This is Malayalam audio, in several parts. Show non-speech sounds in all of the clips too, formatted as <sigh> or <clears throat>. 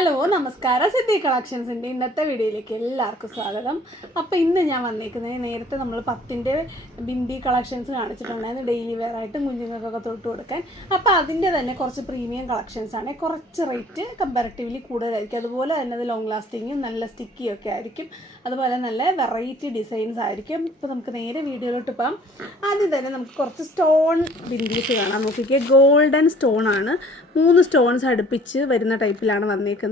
ഹലോ നമസ്കാരം. സിദ്ധി കളക്ഷൻസിന്റെ ഇന്നത്തെ വീഡിയോയിലേക്ക് എല്ലാവർക്കും സ്വാഗതം. അപ്പോൾ ഇന്ന് ഞാൻ വന്നേക്കുന്നത് നേരത്തെ നമ്മൾ പത്തിന്റെ ബിന്ദി കളക്ഷൻസ് കാണിച്ചിട്ടുണ്ടായിരുന്നു. ഡെയിലി വെയർ ആയിട്ടും കുഞ്ഞുങ്ങൾക്കൊക്കെ തൊട്ട് കൊടുക്കാൻ. അപ്പോൾ അതിന്റെ തന്നെ കുറച്ച് പ്രീമിയം കളക്ഷൻസ് ആണ്. കുറച്ച് റേറ്റ് കമ്പാരിറ്റീവ്ലി കൂടുതലായിരിക്കും. അതുപോലെ തന്നെ അത് ലോങ് ലാസ്റ്റിങ്ങും നല്ല സ്റ്റിക്കിയും ഒക്കെ ആയിരിക്കും. അതുപോലെ നല്ല വെറൈറ്റി ഡിസൈൻസ് ആയിരിക്കും. ഇപ്പോൾ നമുക്ക് നേരെ വീഡിയോയിലോട്ട് പോകാം. ആദ്യം തന്നെ നമുക്ക് കുറച്ച് സ്റ്റോൺ ബിന്ദീസ് കാണാം. നോക്കിക്കേ ഗോൾഡൻ സ്റ്റോൺ ആണ്. മൂന്ന് സ്റ്റോൺസ് അടുപ്പിച്ച് വരുന്ന ടൈപ്പിലാണ് വന്നേക്കുന്നത്.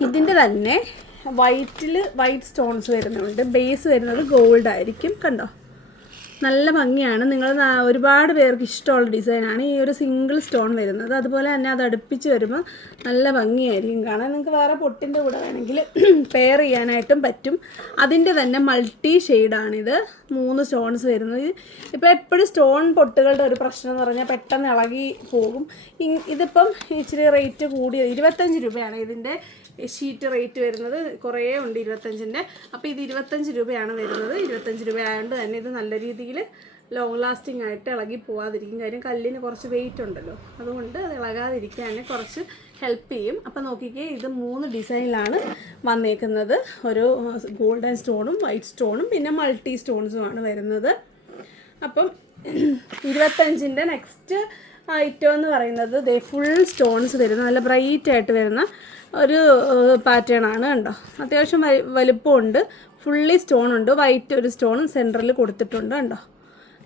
ഇതിന്റെ തന്നെ വൈറ്റിൽ വൈറ്റ് സ്റ്റോൺസ് വരുന്നുണ്ട്. ബേസ് വരുന്നത് ഗോൾഡ് ആയിരിക്കും. കണ്ടോ? നല്ല ഭംഗിയാണ്. നിങ്ങൾ ഒരുപാട് പേർക്ക് ഇഷ്ടമുള്ള ഡിസൈനാണ് ഈ ഒരു സിംഗിൾ സ്റ്റോൺ വരുന്നത്. അതുപോലെ തന്നെ അത് അടുപ്പിച്ച് വരുമ്പോൾ നല്ല ഭംഗിയായിരിക്കും കാണാൻ. നിങ്ങൾക്ക് വേറെ പൊട്ടിന്റെ കൂടെ വേണമെങ്കിൽ <clears throat> പെയർ ചെയ്യാനായിട്ടും പറ്റും. അതിന്റെ തന്നെ മൾട്ടി ഷെയ്ഡാണിത് മൂന്ന് സ്റ്റോൺസ് വരുന്നത്. ഇപ്പോൾ എപ്പോഴും സ്റ്റോൺ പൊട്ടുകളുടെ ഒരു പ്രശ്നം എന്ന് പറഞ്ഞാൽ പെട്ടെന്ന് ഇളകി പോകും. ഇതിപ്പം ഇച്ചിരി റേറ്റ് കൂടിയത് ഇരുപത്തഞ്ച് രൂപയാണ് ഇതിന്റെ ഷീറ്റ് റേറ്റ് വരുന്നത് കുറേ ഉണ്ട് ഇരുപത്തഞ്ചിന്റെ. അപ്പോൾ ഇത് ഇരുപത്തഞ്ച് രൂപയാണ് വരുന്നത്. ഇരുപത്തഞ്ച് രൂപ ആയതുകൊണ്ട് തന്നെ ഇത് നല്ല രീതിയിൽ ലോങ് ലാസ്റ്റിംഗ് ആയിട്ട് ഇളകി പോവാതിരിക്കും. കാര്യം കല്ലിന് കുറച്ച് വെയിറ്റ് ഉണ്ടല്ലോ. അതുകൊണ്ട് അത് ഇളകാതിരിക്കാൻ കുറച്ച് ഹെൽപ്പ് ചെയ്യും. അപ്പോൾ നോക്കിക്കേ ഇത് മൂന്ന് ഡിസൈനിലാണ് വന്നേക്കുന്നത്. ഒരു ഗോൾഡൻ സ്റ്റോണും വൈറ്റ് സ്റ്റോണും പിന്നെ മൾട്ടി സ്റ്റോൺസുമാണ് വരുന്നത്. അപ്പം ഇരുപത്തഞ്ചിന്റെ നെക്സ്റ്റ് ഐറ്റം എന്ന് പറയുന്നത് ദേ ഫുൾ സ്റ്റോൺസ് വരുന്ന നല്ല ബ്രൈറ്റ് ആയിട്ട് വരുന്ന ഒരു പാറ്റേൺ ആണ് കണ്ടോ? അത്യാവശ്യം വലിപ്പമുണ്ട്. ഫുള്ളി സ്റ്റോൺ ഉണ്ട്. വൈറ്റ് ഒരു സ്റ്റോണും സെന്ററിൽ കൊടുത്തിട്ടുണ്ട് കണ്ടോ?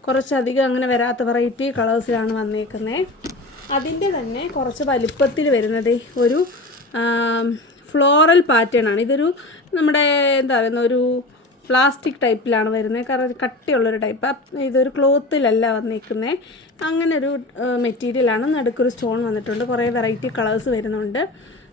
കുറച്ചധികം അങ്ങനെ വരാത്ത വെറൈറ്റി കളേഴ്സിലാണ് വന്നേക്കുന്നത് അതിന്റെ തന്നെ കുറച്ച് വലിപ്പത്തിൽ വരുന്നത് ഒരു ഫ്ലോറൽ പാറ്റേൺ ആണ്. ഇതൊരു നമ്മുടെ എന്താ പറയുന്ന ഒരു പ്ലാസ്റ്റിക് ടൈപ്പിലാണ് വരുന്നത്. കാരണം കട്ടിയുള്ളൊരു ടൈപ്പ് ഇതൊരു ക്ലോത്തിലല്ല വന്നേക്കുന്നത് അങ്ങനെ ഒരു മെറ്റീരിയലാണ് നടുക്കൊരു സ്റ്റോൺ വന്നിട്ടുണ്ട്. കുറേ വെറൈറ്റി കളേഴ്സ് വരുന്നുണ്ട്.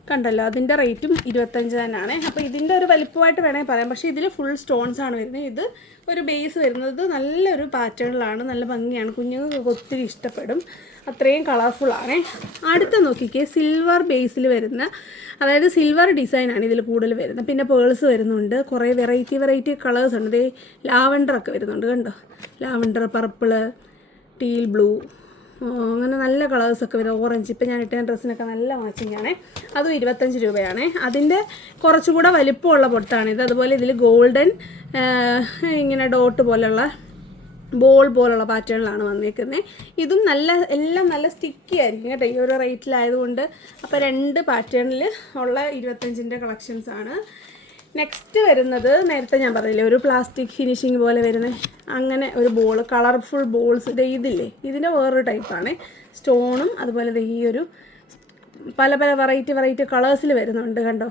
കണ്ടല്ലോ അതിന്റെ റേറ്റും ഇരുപത്തഞ്ച് തന്നെയാണ്. അപ്പോൾ ഇതിന്റെ ഒരു വലിപ്പമായിട്ട് വേണമെങ്കിൽ പറയാം. പക്ഷേ ഇതിൽ ഫുൾ സ്റ്റോൺസ് ആണ് വരുന്നത്. ഇത് ഒരു ബേസ് വരുന്നത് നല്ലൊരു പാറ്റേണിലാണ് നല്ല ഭംഗിയാണ്. കുഞ്ഞുങ്ങൾക്ക് ഒത്തിരി ഇഷ്ടപ്പെടും. അത്രയും കളർഫുള്ളാണ് അടുത്ത നോക്കിക്കേ സിൽവർ ബേസിൽ വരുന്ന അതായത് സിൽവർ ഡിസൈനാണ് ഇതിൽ കൂടുതൽ വരുന്നത്. പിന്നെ പേൾസ് വരുന്നുണ്ട്. കുറേ വെറൈറ്റി വെറൈറ്റി കളേഴ്സ് ഉണ്ട്. ലാവൻഡർ ഒക്കെ വരുന്നുണ്ട്. കണ്ടോ? ലാവൻഡർ പർപ്പിൾ ടീൽ ബ്ലൂ അങ്ങനെ നല്ല കളേഴ്സൊക്കെ വരും. ഓറഞ്ച് ഇപ്പം ഞാൻ ഇട്ട ഡ്രസ്സിനൊക്കെ നല്ല മാച്ചിങ്ങാണ് അതും ഇരുപത്തഞ്ച് രൂപയാണ്. അതിന്റെ കുറച്ചുകൂടെ വലിപ്പമുള്ള പൊട്ടാണിത്. അതുപോലെ ഇതിൽ ഗോൾഡൻ ഇങ്ങനെ ഡോട്ട് പോലെയുള്ള ബോൾ പോലുള്ള പാറ്റേണിലാണ് വന്നിരിക്കുന്നത് ഇതും നല്ല എല്ലാം നല്ല സ്റ്റിക്കി ആയിരിക്കും കേട്ടോ. ഈ ഒരു റേറ്റിലായതുകൊണ്ട് അപ്പോൾ രണ്ട് പാറ്റേണിൽ ഉള്ള ഇരുപത്തഞ്ചിന്റെ കളക്ഷൻസാണ് നെക്സ്റ്റ് വരുന്നത് നേരത്തെ ഞാൻ പറഞ്ഞില്ലേ ഒരു പ്ലാസ്റ്റിക് ഫിനിഷിങ് പോലെ വരുന്ന അങ്ങനെ ഒരു ബോൾ കളർഫുൾ ബോൾസ് ഇത് ഇതില്ലേ? ഇതിന്റെ വേറൊരു ടൈപ്പാണ് സ്റ്റോണും അതുപോലെ ഈ ഒരു പല പല വെറൈറ്റി വെറൈറ്റി കളേഴ്സിൽ വരുന്നുണ്ട് കണ്ടോ?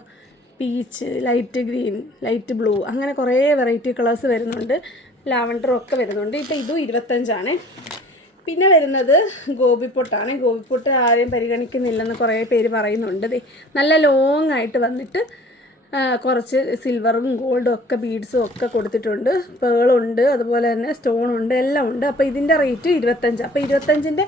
Peach light green light blue അങ്ങനെ കുറേ വെറൈറ്റി കളേഴ്സ് വരുന്നുണ്ട്. ലാവണ്ടറും ഒക്കെ വരുന്നുണ്ട്. ഇപ്പോൾ ഇതും ഇരുപത്തഞ്ചാണ്. പിന്നെ വരുന്നത് ഗോപിപ്പൊട്ടാണ്. ഗോപിപ്പൊട്ട് ആരെയും പരിഗണിക്കുന്നില്ലെന്ന് കുറേ പേര് പറയുന്നുണ്ട് നല്ല ലോങ് ആയിട്ട് വന്നിട്ട് കുറച്ച് സിൽവറും ഗോൾഡും ഒക്കെ ബീഡ്സും ഒക്കെ കൊടുത്തിട്ടുണ്ട്. പേളുണ്ട് അതുപോലെ തന്നെ സ്റ്റോൺ ഉണ്ട് എല്ലാം ഉണ്ട്. അപ്പോൾ ഇതിന്റെ റേറ്റ് ഇരുപത്തഞ്ച്. അപ്പോൾ ഇരുപത്തഞ്ചിന്റെ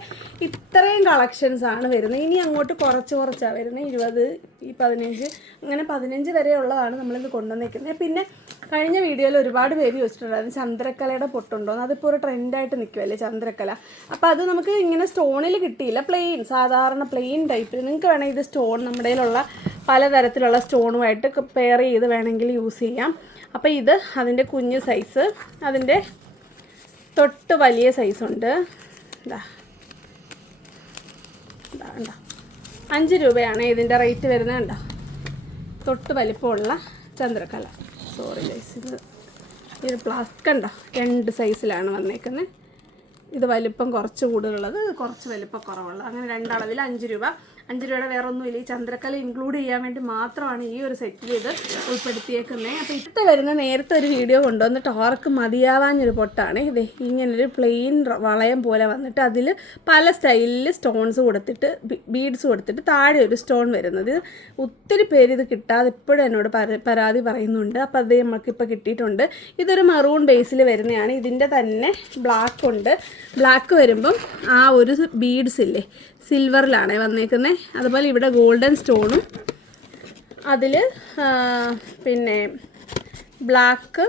ഇത്രയും കളക്ഷൻസ് ആണ് വരുന്നത്. ഇനി അങ്ങോട്ട് കുറച്ച് കുറച്ചാണ് വരുന്നത്. ഇരുപത് ഈ പതിനഞ്ച് അങ്ങനെ പതിനഞ്ച് വരെയുള്ളതാണ് നമ്മളിത് കൊണ്ടുവന്നിരിക്കുന്നത്. പിന്നെ കഴിഞ്ഞ വീഡിയോയിൽ ഒരുപാട് പേര് ചോദിച്ചിട്ടുണ്ടായിരുന്നു ചന്ദ്രക്കലയുടെ പൊട്ടുണ്ടോ എന്ന്. അതിപ്പോൾ ഒരു ട്രെൻഡായിട്ട് നിൽക്കുമല്ലേ ചന്ദ്രക്കല. അപ്പോൾ അത് നമുക്ക് ഇങ്ങനെ സ്റ്റോണിൽ കിട്ടിയില്ല. പ്ലെയിൻ സാധാരണ പ്ലെയിൻ ടൈപ്പിൽ നിങ്ങൾക്ക് വേണമെങ്കിൽ ഇത് സ്റ്റോൺ നമ്മുടെ പലതരത്തിലുള്ള സ്റ്റോണുമായിട്ട് പെയർ ചെയ്ത് വേണമെങ്കിൽ യൂസ് ചെയ്യാം. അപ്പോൾ ഇത് അതിന്റെ കുഞ്ഞ് സൈസ് അതിന്റെ തൊട്ട് വലിയ സൈസുണ്ട് ഇതാ ഇതാ അഞ്ച് രൂപയാണ് ഇതിന്റെ റേറ്റ് വരുന്നത് ഉണ്ടോ തൊട്ട് വലിപ്പമുള്ള ചന്ദ്രക്കല. സോറി ഗൈസ് ഇത് ഇത് പ്ലാസ്റ്റിക് ഉണ്ടോ രണ്ട് സൈസിലാണ് വന്നേക്കുന്നത് ഇത് വലിപ്പം കുറച്ച് കൂടുതലുള്ളത് കുറച്ച് വലിപ്പം കുറവുള്ളത്. അങ്ങനെ രണ്ടളവിൽ അഞ്ച് രൂപ അഞ്ച് രൂപയുടെ വേറെ ഒന്നുമില്ല ഈ ചന്ദ്രക്കല ഇൻക്ലൂഡ് ചെയ്യാൻ വേണ്ടി മാത്രമാണ് ഈ ഒരു സെറ്റിൽ ഇത് ഉൾപ്പെടുത്തിയേക്കുന്നത് അപ്പോൾ ഇത്ത വരുന്ന നേരത്തെ ഒരു വീഡിയോ കൊണ്ടുവന്നിട്ട് അവർക്ക് മതിയാവാഞ്ഞൊരു പൊട്ടാണ്. ഇത് ഇങ്ങനൊരു പ്ലെയിൻ വളയം പോലെ വന്നിട്ട് അതിൽ പല സ്റ്റൈലിൽ സ്റ്റോൺസ് കൊടുത്തിട്ട് ബീഡ്സ് കൊടുത്തിട്ട് താഴെ ഒരു സ്റ്റോൺ വരുന്നത്. ഒത്തിരി പേര് ഇത് കിട്ടാതെ ഇപ്പോഴും എന്നോട് പര- പരാതി പറയുന്നുണ്ട്. അപ്പോൾ അത് നമുക്കിപ്പോൾ കിട്ടിയിട്ടുണ്ട്. ഇതൊരു മറൂൺ ബേസിൽ വരുന്നതാണ് ഇതിന്റെ തന്നെ ബ്ലാക്ക് ഉണ്ട്. ബ്ലാക്ക് വരുമ്പം ആ ഒരു ബീഡ്സ് ഇല്ലേ സിൽവറിലാണ് വന്നേക്കുന്നത് അതുപോലെ ഇവിടെ ഗോൾഡൻ സ്റ്റോണും. അതിൽ പിന്നെ ബ്ലാക്ക്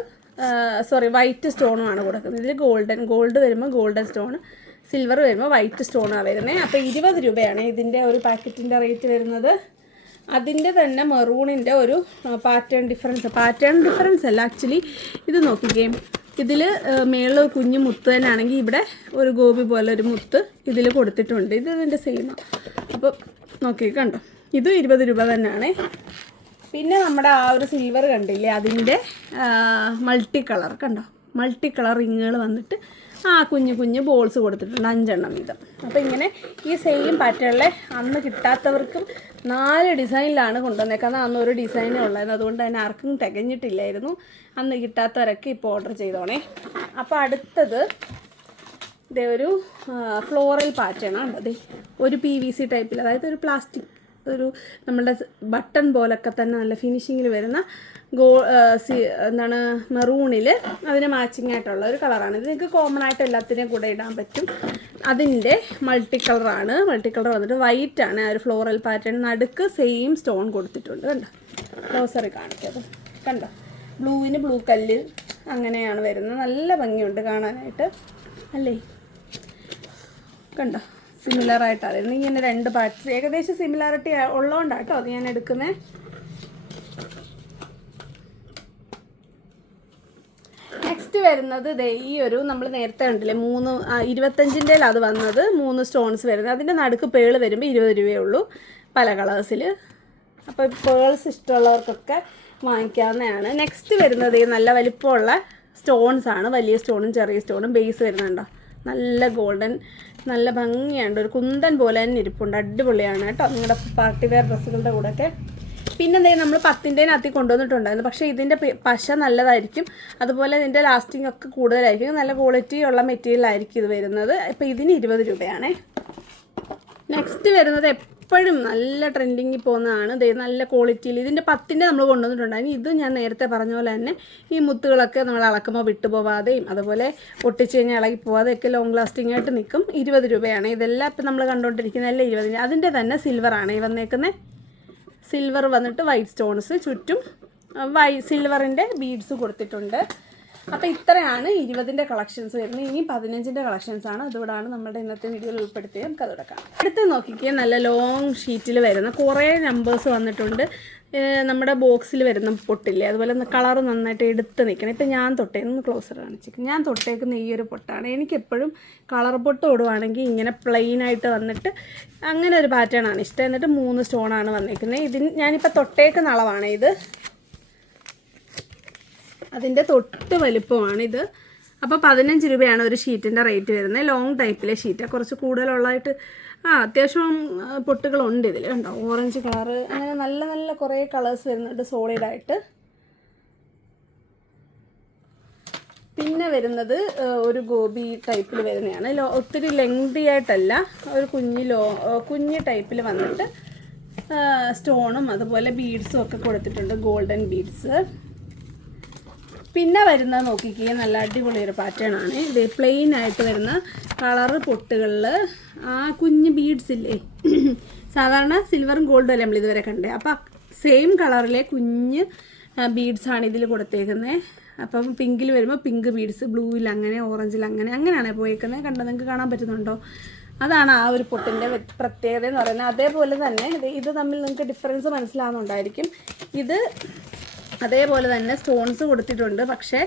സോറി വൈറ്റ് സ്റ്റോണുമാണ് കൊടുക്കുന്നത്. ഇതിൽ ഗോൾഡൻ ഗോൾഡ് വരുമ്പോൾ ഗോൾഡൻ സ്റ്റോൺ സിൽവർ വരുമ്പോൾ വൈറ്റ് സ്റ്റോണാണ് വരുന്നത് അപ്പോൾ ഇരുപത് രൂപയാണ് ഇതിന്റെ ഒരു പാക്കറ്റിന്റെ റേറ്റ് വരുന്നത്. അതിന്റെ തന്നെ മെറൂണിന്റെ ഒരു പാറ്റേൺ ഡിഫറൻസ്. പാറ്റേൺ ഡിഫറൻസ് അല്ല ആക്ച്വലി ഇത് നോക്കിക്കേ. ഇതിൽ മേളിൽ കുഞ്ഞു മുത്ത് തന്നെയാണെങ്കിൽ ഇവിടെ ഒരു ഗോപി പോലെ ഒരു മുത്ത് ഇതിൽ കൊടുത്തിട്ടുണ്ട്. ഇത് ഇതിന്റെ സെയിമാണ് അപ്പോൾ നോക്കി കണ്ടോ? ഇതും ഇരുപത് രൂപ തന്നെയാണ്. പിന്നെ നമ്മുടെ ആ ഒരു സിൽവർ കണ്ടില്ലേ അതിന്റെ മൾട്ടി കളർ കണ്ടോ? മൾട്ടി കളർ റിങ്ങുകൾ വന്നിട്ട് ആ കുഞ്ഞു കുഞ്ഞു ബോൾസ് കൊടുത്തിട്ടുണ്ട് അഞ്ചെണ്ണം വീതം. അപ്പോൾ ഇങ്ങനെ ഈ സെയിം പാറ്റേണിലെ അന്ന് കിട്ടാത്തവർക്കും നാല് ഡിസൈനിലാണ് കൊണ്ടുവന്നേക്കുന്നത് അന്ന് ഒരു ഡിസൈനേ ഉള്ളായിരുന്നു. അതുകൊണ്ട് തന്നെ ആർക്കും തികഞ്ഞിട്ടില്ലായിരുന്നു. അന്ന് കിട്ടാത്തവരൊക്കെ ഇപ്പോൾ ഓർഡർ ചെയ്തോണേ. അപ്പോൾ അടുത്തത് ഇതേ ഒരു ഫ്ലോറൽ പാറ്റേൺ ആണ്. അതെ ഒരു പി വി സി ടൈപ്പിൽ അതായത് ഒരു പ്ലാസ്റ്റിക് ഒരു നമ്മുടെ ബട്ടൺ പോലൊക്കെ തന്നെ നല്ല ഫിനിഷിങ്ങിൽ വരുന്ന ഗോ സി എന്താണ് മെറൂണിൽ അതിന് മാച്ചിങ് ആയിട്ടുള്ള ഒരു കളറാണ്. ഇത് നിങ്ങൾക്ക് കോമൺ ആയിട്ട് എല്ലാത്തിനെയും കൂടെ ഇടാൻ പറ്റും. അതിന്റെ മൾട്ടി കളറാണ് മൾട്ടി കളർ വന്നിട്ട് വൈറ്റ് ആണ്. ആ ഒരു ഫ്ലോറൽ പാറ്റേൺ നടുക്ക് സെയിം സ്റ്റോൺ കൊടുത്തിട്ടുണ്ട്. കണ്ടോ? ക്ലോസറി കാണിക്കത് കണ്ടോ? ബ്ലൂവിന് ബ്ലൂ കല്ല് അങ്ങനെയാണ് വരുന്നത്. നല്ല ഭംഗിയുണ്ട് കാണാനായിട്ട്. അല്ലേ? കണ്ടോ? വരുന്നത്. ഇങ്ങനെ രണ്ട് പാർട്സ് ഏകദേശം സിമിലാരിറ്റി ഉള്ളതുകൊണ്ടാണ് കേട്ടോ അത് ഞാൻ എടുക്കുന്നത് നെക്സ്റ്റ് വരുന്നത് ദേ ഈ ഒരു നമ്മൾ നേരത്തെ കണ്ടില്ലേ മൂന്ന് ഇരുപത്തഞ്ചിന്റെ അത് വന്നത് മൂന്ന് സ്റ്റോൺസ് വരുന്നത്. അതിന്റെ നടുക്ക് പേൾ വരുമ്പോൾ ഇരുപത് രൂപയേ ഉള്ളൂ പല കളേഴ്സിൽ അപ്പോൾ പേൾസ് ഇഷ്ടമുള്ളവർക്കൊക്കെ വാങ്ങിക്കാവുന്നതാണ്. നെക്സ്റ്റ് വരുന്നത് ഈ നല്ല വലിപ്പമുള്ള സ്റ്റോൺസ് ആണ്. വലിയ സ്റ്റോണും ചെറിയ സ്റ്റോണും ബേസ് വരുന്നുണ്ടോ നല്ല ഗോൾഡൻ നല്ല ഭംഗിയുണ്ട് ഒരു കുന്തൻ പോലെ തന്നെ ഇരിപ്പുണ്ട്. അടിപൊളിയാണ് കേട്ടോ. നിങ്ങളുടെ പാർട്ടി വെയർ ഡ്രസ്സുകളുടെ കൂടെയൊക്കെ. പിന്നെ എന്തെങ്കിലും നമ്മൾ പത്തിന്റെനകത്ത് കൊണ്ടുവന്നിട്ടുണ്ടായിരുന്നു പക്ഷേ ഇതിന്റെ പശ നല്ലതായിരിക്കും. അതുപോലെ ഇതിന്റെ ലാസ്റ്റിംഗ് ഒക്കെ കൂടുതലായിരിക്കും. നല്ല ക്വാളിറ്റി ഉള്ള മെറ്റീരിയൽ ആയിരിക്കും ഇത് വരുന്നത്. ഇപ്പോൾ ഇതിന് ഇരുപത് രൂപയാണേ. നെക്സ്റ്റ് വരുന്നത് എപ്പോഴും നല്ല ട്രെൻഡിങ്ങിൽ പോകുന്നതാണ്. ദേ നല്ല ക്വാളിറ്റിയിൽ ഇതിന്റെ പത്തിന്റെ നമ്മൾ കൊണ്ടുവന്നിട്ടുണ്ടായിരുന്നു ഇത് ഞാൻ നേരത്തെ പറഞ്ഞ പോലെ തന്നെ ഈ മുത്തുകളൊക്കെ നമ്മൾ അളക്കുമ്പോൾ വിട്ടുപോവാതെയും അതുപോലെ ഒട്ടിച്ച് കഴിഞ്ഞാൽ ഇളകി പോവാതെയൊക്കെ ലോങ് ലാസ്റ്റിംഗ് ആയിട്ട് നിൽക്കും. ഇരുപത് രൂപയാണ്. ഇതെല്ലാം ഇപ്പം നമ്മൾ കണ്ടുകൊണ്ടിരിക്കുന്നതെല്ലാം ഇരുപതിന്. അതിന്റെ തന്നെ സിൽവറാണ് ഈ വന്നേക്കുന്നത് സിൽവർ വന്നിട്ട് വൈറ്റ് സ്റ്റോൺസ് ചുറ്റും വൈ സിൽവറിന്റെ ബീഡ്സ് കൊടുത്തിട്ടുണ്ട്. അപ്പോൾ ഇത്രയാണ് ഇരുപതിന്റെ കളക്ഷൻസ് വരുന്നത്. ഇനി പതിനഞ്ചിന്റെ കളക്ഷൻസ് ആണ്. അതുകൊണ്ടാണ് നമ്മുടെ ഇന്നത്തെ വീഡിയോയിൽ ഉൾപ്പെടുത്തിയത് നമുക്ക് അതോടെ കാണാം. അടുത്ത് നോക്കിക്കുക നല്ല ലോങ് ഷീറ്റിൽ വരുന്ന കുറേ നമ്പേഴ്സ് വന്നിട്ടുണ്ട്. നമ്മുടെ ബോക്സിൽ വരുന്ന പൊട്ടില്ലേ? അതുപോലെ കളർ നന്നായിട്ട് എടുത്ത് നിൽക്കണം. ഇപ്പം ഞാൻ തൊട്ടേന്ന് ക്ലോസർ കാണിച്ചിരിക്കും ഞാൻ തൊട്ടേക്കുന്ന ഈ ഒരു പൊട്ടാണ്. എനിക്കെപ്പോഴും കളർ പൊട്ട് ഓടുവാണെങ്കിൽ ഇങ്ങനെ പ്ലെയിൻ ആയിട്ട് വന്നിട്ട് അങ്ങനെ ഒരു പാറ്റേൺ ആണ്. ഇഷ്ടം എന്നിട്ട് മൂന്ന് സ്റ്റോണാണ് വന്നിരിക്കുന്നത്. ഇതിന് ഞാനിപ്പോൾ തൊട്ടേക്കുന്ന അളവാണ് ഇത്. അതിന്റെ തൊട്ട് വലിപ്പമാണിത് അപ്പോൾ പതിനഞ്ച് രൂപയാണ് ഒരു ഷീറ്റിന്റെ റേറ്റ് വരുന്നത്. ലോങ് ടൈപ്പിലെ ഷീറ്റ്. കുറച്ച് കൂടുതലുള്ളതായിട്ട് ആ അത്യാവശ്യം പൊട്ടുകളുണ്ട് ഇതിൽ കണ്ടോ? Orange colour. അങ്ങനെ നല്ല നല്ല കുറേ കളേഴ്സ് വരുന്നുണ്ട് സോളിഡായിട്ട്. പിന്നെ വരുന്നത് ഒരു ഗോപി ടൈപ്പിൽ വരുന്നതാണ്. ലോ ഒത്തിരി ലെങ്തി ആയിട്ടല്ല ഒരു കുഞ്ഞ് ലോ കുഞ്ഞ് ടൈപ്പിൽ വന്നിട്ട് സ്റ്റോണും അതുപോലെ ബീഡ്സും ഒക്കെ കൊടുത്തിട്ടുണ്ട് ഗോൾഡൻ ബീഡ്സ്. പിന്നെ വരുന്നത് നോക്കിക്കുക നല്ല അടിപൊളി ഒരു പാറ്റേൺ ആണ്. ഇത് പ്ലെയിൻ ആയിട്ട് വരുന്ന കളറ് പൊട്ടുകളിൽ ആ കുഞ്ഞ് ബീഡ്സ് ഇല്ലേ? സാധാരണ സിൽവറും ഗോൾഡും അല്ലേ നമ്മൾ ഇതുവരെ കണ്ടേ? അപ്പം സെയിം കളറിലെ കുഞ്ഞ് ബീഡ്സ് ആണ് ഇതിൽ കൊടുത്തേക്കുന്നത് അപ്പം പിങ്കിൽ വരുമ്പോൾ പിങ്ക് ബീഡ്സ് ബ്ലൂവിൽ അങ്ങനെ ഓറഞ്ചിൽ അങ്ങനെ അങ്ങനെയാണ് പോയേക്കുന്നത് കണ്ടോ നിങ്ങൾക്ക് കാണാൻ പറ്റുന്നുണ്ടോ? അതാണ് ആ ഒരു പൊട്ടിന്റെ പ്രത്യേകത എന്ന് പറയുന്നത്. അതേപോലെ തന്നെ ഇത് ഇത് തമ്മിൽ നിങ്ങൾക്ക് ഡിഫറൻസ് മനസ്സിലാവുന്നുണ്ടായിരിക്കും. ഇത് അതേപോലെ തന്നെ സ്റ്റോൺസ് കൊടുത്തിട്ടുണ്ട്. പക്ഷേ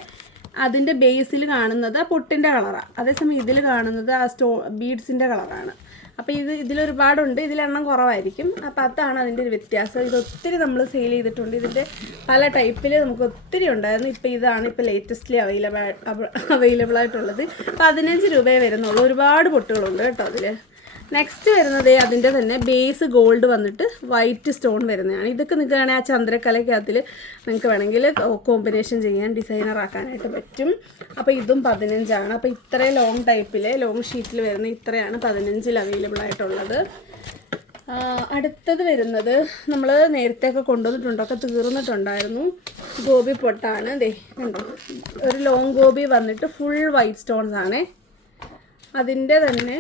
അതിന്റെ ബേസിൽ കാണുന്നത് ആ പൊട്ടിന്റെ കളറാണ് അതേസമയം ഇതിൽ കാണുന്നത് ആ സ്റ്റോ ബീഡ്സിന്റെ കളറാണ് അപ്പോൾ ഇത് ഇതിലൊരുപാടുണ്ട് ഇതിലെണ്ണം കുറവായിരിക്കും. അപ്പോൾ അതാണ് അതിന്റെ ഒരു വ്യത്യാസം. ഇത് ഒത്തിരി നമ്മൾ സെയിൽ ചെയ്തിട്ടുണ്ട്. ഇതിന്റെ പല ടൈപ്പിൽ നമുക്ക് ഒത്തിരി ഉണ്ടായിരുന്നു. ഇപ്പോൾ ഇതാണ് ഇപ്പോൾ ലേറ്റസ്റ്റ്ലി അവൈലബിൾ അവൈലബിൾ ആയിട്ടുള്ളത്. പതിനഞ്ച് രൂപയെ വരുന്നുള്ളൂ. ഒരുപാട് പൊട്ടുകളുണ്ട് കേട്ടോ അതിൽ നെക്സ്റ്റ് വരുന്നത് അതിന്റെ തന്നെ ബേസ് ഗോൾഡ് വന്നിട്ട് വൈറ്റ് സ്റ്റോൺ വരുന്നതാണ്. ഇതൊക്കെ നിങ്ങൾക്ക് വേണമെങ്കിൽ ആ ചന്ദ്രക്കലയ്ക്കകത്തിൽ നിങ്ങൾക്ക് വേണമെങ്കിൽ കോമ്പിനേഷൻ ചെയ്യാൻ ഡിസൈനർ ആക്കാനായിട്ട് പറ്റും. അപ്പോൾ ഇതും പതിനഞ്ചാണ്. അപ്പോൾ ഇത്രയും ലോങ് ടൈപ്പിൽ ലോങ് ഷീറ്റിൽ വരുന്ന ഇത്രയാണ് പതിനഞ്ചിൽ അവൈലബിൾ ആയിട്ടുള്ളത്. അടുത്തത് വരുന്നത് നമ്മൾ നേരത്തെയൊക്കെ കൊണ്ടുവന്നിട്ടുണ്ട്? ഒക്കെ തീർന്നിട്ടുണ്ടായിരുന്നു. ഗോപി പൊട്ടാണ്. ദേ കണ്ടോ? ഒരു ലോങ് ഗോപി വന്നിട്ട് ഫുൾ വൈറ്റ് സ്റ്റോൺസ് ആണേ. അതിന്റെ തന്നെ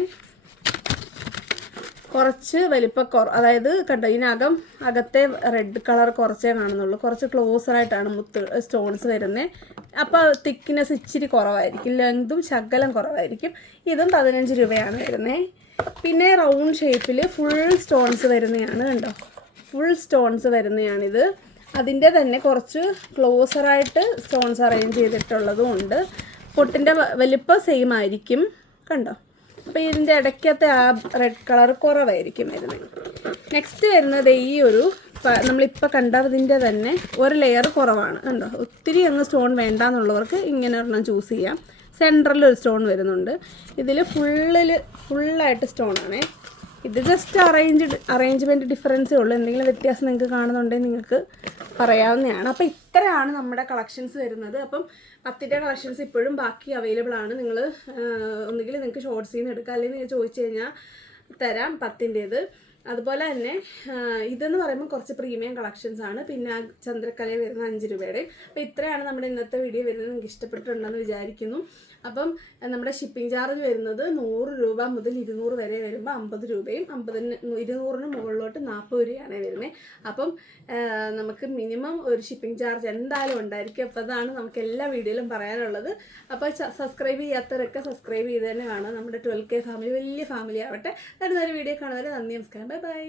കുറച്ച് വലിപ്പക്കുറ അതായത് കണ്ടോ ഇതിനകം അകത്തെ റെഡ് കളർ കുറച്ചേ കാണുന്നുള്ളൂ. കുറച്ച് ക്ലോസർ ആയിട്ടാണ് മുത്ത് സ്റ്റോൺസ് വരുന്നത് അപ്പോൾ തിക്നെസ് ഇച്ചിരി കുറവായിരിക്കും. ലെങ്തും ശകലം കുറവായിരിക്കും. ഇതും പതിനഞ്ച് രൂപയാണ് വരുന്നത് പിന്നെ റൗണ്ട് ഷേപ്പിൽ ഫുൾ സ്റ്റോൺസ് വരുന്നതാണ് കണ്ടോ. ഫുൾ സ്റ്റോൺസ് വരുന്നതാണിത് അതിന്റെ തന്നെ കുറച്ച് ക്ലോസറായിട്ട് സ്റ്റോൺസ് അറേഞ്ച് ചെയ്തിട്ടുള്ളതും ഉണ്ട്. പൊട്ടിന്റെ വലിപ്പം സെയിം ആയിരിക്കും കണ്ടോ. അപ്പോൾ ഇതിന്റെ ഇടയ്ക്കത്തെ ആ റെഡ് കളർ കുറവായിരിക്കും വരുന്നത്. നെക്സ്റ്റ് വരുന്നത് ഈ ഒരു നമ്മളിപ്പോൾ കണ്ടതിന്റെ തന്നെ ഒരു ലെയർ കുറവാണ് കണ്ടോ? ഒത്തിരി അങ്ങ് സ്റ്റോൺ വേണ്ടാന്നുള്ളവർക്ക് ഇങ്ങനെ ഒരെണ്ണം ചൂസ് ചെയ്യാം. സെന്ററിൽ ഒരു സ്റ്റോൺ വരുന്നുണ്ട്. ഇതിൽ ഫുള്ളിൽ ഫുള്ളായിട്ട് സ്റ്റോൺ ആണേ. ഇത് ജസ്റ്റ് അറേഞ്ച്ഡ് അറേഞ്ച്മെന്റ് ഡിഫറൻസേ ഉള്ളൂ. എന്തെങ്കിലും വ്യത്യാസം നിങ്ങൾക്ക് കാണുന്നുണ്ടെങ്കിൽ നിങ്ങൾക്ക് പറയാവുന്നതാണ്. അപ്പോൾ ഇത്രയാണ് നമ്മുടെ കളക്ഷൻസ് വരുന്നത്. അപ്പം പത്തിന്റെ കളക്ഷൻസ് ഇപ്പോഴും ബാക്കി അവൈലബിൾ ആണ്. നിങ്ങൾ ഒന്നുകിൽ നിങ്ങൾക്ക് ഷോർട്സിൽ നിന്ന് എടുക്കാം. അല്ലെങ്കിൽ നിങ്ങൾ ചോദിച്ചു കഴിഞ്ഞാൽ തരാം പത്തിന്റേത് അതുപോലെ തന്നെ ഇതെന്ന് പറയുമ്പോൾ കുറച്ച് പ്രീമിയം കളക്ഷൻസ് ആണ്. പിന്നെ ആ ചന്ദ്രക്കല വരുന്ന അഞ്ച് രൂപയുടെ. അപ്പോൾ ഇത്രയാണ് നമ്മുടെ ഇന്നത്തെ വീഡിയോ വരുന്നത്. നിങ്ങൾക്ക് ഇഷ്ടപ്പെട്ടിട്ടുണ്ടെന്ന് വിചാരിക്കുന്നു. അപ്പം നമ്മുടെ ഷിപ്പിംഗ് ചാർജ് വരുന്നത് നൂറ് രൂപ മുതൽ ഇരുന്നൂറ് വരെ വരുമ്പോൾ അമ്പത് രൂപയും അമ്പതിന് ഇരുന്നൂറിന് മുകളിലോട്ട് നാൽപ്പത് രൂപയാണ് വരുന്നത് അപ്പം നമുക്ക് മിനിമം ഒരു ഷിപ്പിംഗ് ചാർജ് എന്തായാലും ഉണ്ടായിരിക്കും. അപ്പോൾ അതാണ് നമുക്ക് എല്ലാ വീഡിയോയിലും പറയാനുള്ളത്. അപ്പോൾ സബ്സ്ക്രൈബ് ചെയ്യാത്തവരൊക്കെ സബ്സ്ക്രൈബ് ചെയ്ത് തന്നെ വേണം. നമ്മുടെ ട്വൽവ് കെ ഫാമിലി വലിയ ഫാമിലി ആവട്ടെ. അടുത്തൊരു വീഡിയോ കാണുന്നവരെ നന്ദി നമസ്കാരം. Bye bye